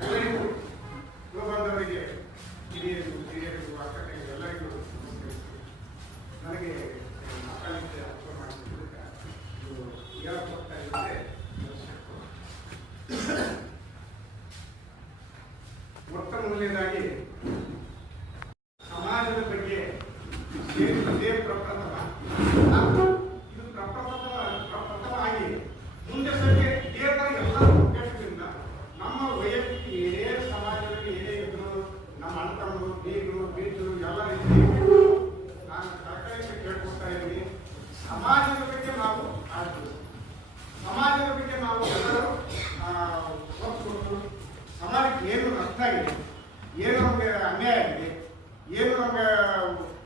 ಎಲ್ಲರಿಗೂ ಯುವಬಂಧವರಿಗೆ ಹಿರಿಯರಿಗೂ ಅಕ್ಕನಿಗೆ ಎಲ್ಲರಿಗೂ ನನಗೆ ಮಾತಾಡಲಿಕ್ಕೆ ಅನುಕೂಲ ಮಾಡಿಸಿದ್ದಕ್ಕೆ ಇದು ಹೇಳ್ಕೊಡ್ತಾ ಇದ್ದರೆ ಮೊಟ್ಟ ಮೊದಲನೇದಾಗಿ ಸಮಾಜದ ಬಗ್ಗೆ ಇದೇ ಪ್ರಪ್ರಥಮ ಇದು ಪ್ರಪ್ರಥಮ ಆಗಿ ಮುಂದೆ ಸರಿಗೆ ಇದೇ ಥರ ಎಲ್ಲ ಒಗ್ಗಟ್ಟಿನಿಂದ ನಮ್ಮ ವೈಯಕ್ತಿಕ ಏನೇ ಸಮಾಜದಲ್ಲಿ ಏನೇ ಇದ್ರು ನಮ್ಮ ಅಣ್ಣ ತಮ್ಮರು ಬೀಗರು ಬೀಜರು ಎಲ್ಲ ರೀತಿ ನಾನು ಸರ್ಕಾರಕ್ಕೆ ಕೇಳ್ಕೊಡ್ತಾ ಇದ್ದೀನಿ. ಸಮಾಜದ ಬಗ್ಗೆ ನಾವು ಆಡ್ತೀವಿ, ಸಮಾಜದ ಬಗ್ಗೆ ನಾವು ಎಲ್ಲರೂ ಒಪ್ಪಿಕೊಂಡು ಸಮಾಜಕ್ಕೆ ಏನು ನಷ್ಟ ಆಗಿದೆ, ಏನು ನಮಗೆ ಅನ್ಯಾಯ ಆಗಿದೆ, ಏನು ನಮಗೆ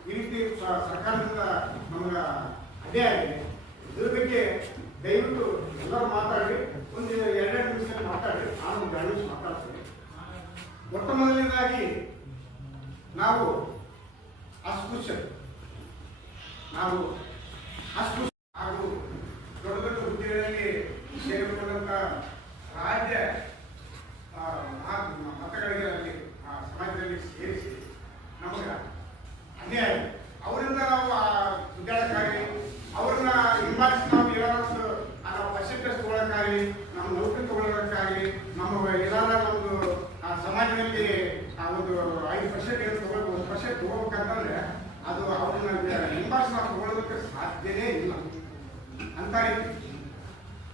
ಈ ರೀತಿ ಸರ್ಕಾರದಿಂದ ನಮ್ಗೆ ಅನ್ಯಾಯ ಆಗಿದೆ, ಇದ್ರ ಬಗ್ಗೆ ದಯವಿಟ್ಟು ಎಲ್ಲರೂ ಮಾತಾಡಿ. ಒಂದು 2 ನಿಮಿಷ ಮಾತಾಡಿ, ನಾನು ಒಂದು 2 ನಿಮಿಷ ಮಾತಾಡ್ತೀನಿ. ಮೊಟ್ಟ ಮೊದಲನೇದಾಗಿ ನಾವು ಅಸ್ಪೃಶ್ಯತೆ ಹಾಗೂ ದೊಡ್ಡ ದೊಡ್ಡ ಹುದ್ದೆಗಳಲ್ಲಿ ಸೇರಿಕೊಂಡಂಥ ರಾಜ್ಯ ಮತಗಳಿಗೆ ಅಲ್ಲಿ ಸಮಾಜದಲ್ಲಿ ಸೇರಿಸಿ ನಮಗೆ ಅನ್ಯಾಯ, ಅವರಿಂದ ನಾವು ಸುಧಾರಕ್ಕಾಗಲಿ ಅವ್ರನ್ನ ಹಿಂಬಾಲಿಸಿ ನಾವು ಏನಾದ್ರು ನಾವು ಪರ್ಸೆಂಟೇಜ್ ತಗೊಳ್ಳೋಕ್ಕಾಗಲಿ, ನಮ್ಮ ನೌಕರಿ ತಗೊಳ್ಳೋದಕ್ಕಾಗಲಿ, ನಮ್ಮ ಏನಾರ ನಮ್ಮದು ಸಮಾಜದಲ್ಲಿ ಒಂದು 5% ಏನು ತಗೊಳ್ಬೇಕು, 1% ತಗೋಬೇಕಂತಂದ್ರೆ ಅದು ಅವ್ರನ್ನ ಹಿಂಬಾಲಿಸಿ ನಾವು ತಗೊಳ್ಳೋದಕ್ಕೆ ಸಾಧ್ಯವೇ ಇಲ್ಲ ಅಂತ ರೀತಿ.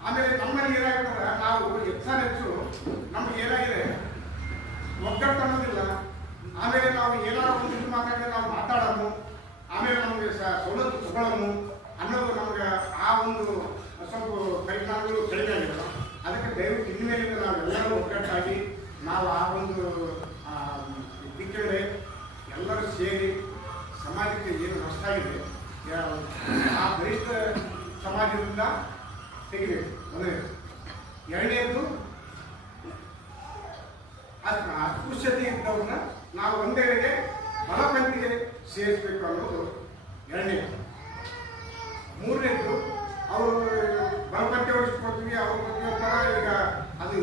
ಆಮೇಲೆ ನಮ್ಮಲ್ಲಿ ಏನಾಗ್ತದೆ, ನಾವು ಹೆಚ್ಚು ನಮ್ಗೆ ಏನಾಗಿದೆ ಒಗ್ಗಟ್ಟು ಅನ್ನೋದಿಲ್ಲ. ಆಮೇಲೆ ನಾವು ಏನಾರ ಒಂದು ಇದು ಮಾತಾಡಿದ್ರೆ ನಾವು ಮಾತಾಡೋದು, ಆಮೇಲೆ ನಮಗೆ ಸವಲತ್ತು ತಗೊಳ್ಳೋದು ಅನ್ನೋದು ನಮ್ಗೆ ಆ ಒಂದು ಸ್ವಲ್ಪ ಪರಿಣಾಮಗಳು ಕಡಿಮೆ ಆಗಿರೋದು. ಅದಕ್ಕೆ ದಯವಿಟ್ಟು ಇನ್ಮೇಲಿಂದ ನಾವೆಲ್ಲರೂ ಒಗ್ಗಟ್ಟಾಗಿ ನಾವು ಆ ಒಂದು ದಿಕ್ಕಡೆ ಎಲ್ಲರೂ ಸೇರಿ ಸಮಾಜಕ್ಕೆ ಏನು ನಷ್ಟ ಆಗಿದೆ ಆ ಗರಿಷ್ಠ ಸಮಾಜದಿಂದ ತೆಗಿಬೇಕು. ಮೊದಲನೇದು. ಎರಡನೇದು ಅಸ್ಪೃಶ್ಯತೆ ಇದ್ದವ್ರನ್ನ ನಾವು ಒಂದೆಡೆಗೆ ಬಲಪಂಥಿಗೆ ಸೇರಿಸಬೇಕು ಅನ್ನೋದು ಎರಡನೇದು. ಮೂರನೇದು ಅವರು ಬಲಪಂಥಿ ಓಡಿಸ್ಕೊಡ್ತೀವಿ, ಅವ್ರ ಬಗ್ಗೆ ಈಗ ಅದು